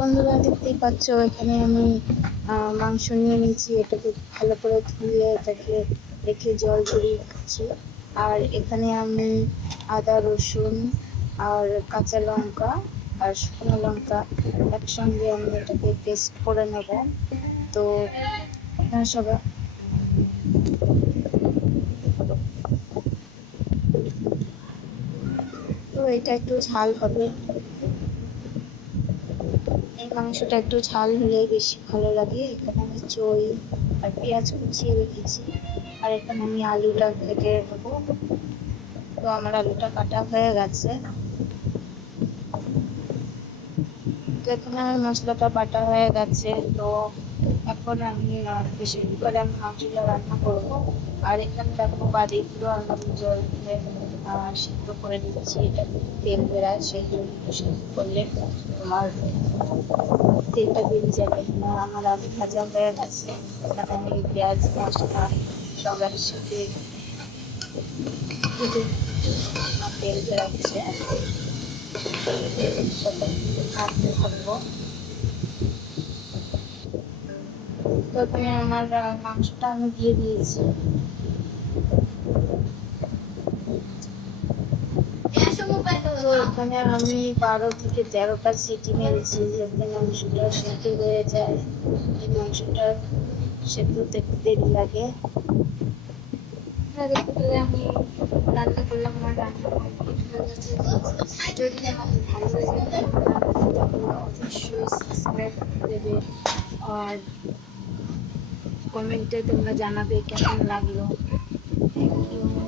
বন্ধুরা, দেখতেই পাচ্ছ এখানে আমি মাংস নিয়ে নিয়েছি। এটাকে ভালো করে ধুয়ে এটাকে রেখে জল ঝরিয়ে নিচ্ছি। আর এখানে আমি আদা রসুন আর কাঁচা লঙ্কা আর শুকনো লঙ্কা একসঙ্গে আমি এটাকে পেস্ট করে নেব। তো আপনারা সবাই এটা একটু ঝাল হবে। এই মাংসটা একটু ঝাল হলে বেশি ভালো লাগে। এখানে আমি চই আর পেঁয়াজ কুচিয়ে রেখেছি। আর এখানে আমি আলুটা কেটে নেবো। তো আমার আলুটা কাটা হয়ে গেছে। তো এখানে আমার মশলাটা বাটা হয়ে গেছে। তো এখন আমি প্রেসার কুকারে আমি মাংসটা রান্না করবো। আর এখানে দেখো বাদিগুলো আমি জল দিয়ে সিদ্ধ করে নিচ্ছি। এটা তেল বেড়ায়, সেই জন্য সিদ্ধ করলে তোমার তেলটা বেরিয়ে যাবে। আমার আলু ভাজা হয়ে গেছে। এখানে আমি পেঁয়াজ মশলা সব একসাথে তেল বেড়াচ্ছে, নাড়তে থাকবো। তো এখানে আমার মাংসটা আমি দিয়ে দিয়েছি। তো এখানে আমি 12 থেকে 13টা সিটি মেরেছি, যাতে মাংসটা সেদ্ধ হয়ে যায়। এই মাংসটা সেদ্ধ দেখতে দেরি লাগে। আমি রান্না করলাম, আমার রান্না কমপ্লিট হয়ে গেছে। যদি আমার ভালো লেগে থাকে তাহলে অবশ্যই সাবস্ক্রাইব দেবে। আর কমেন্টে তোমরা জানাবে কেমন লাগলো। Thank you.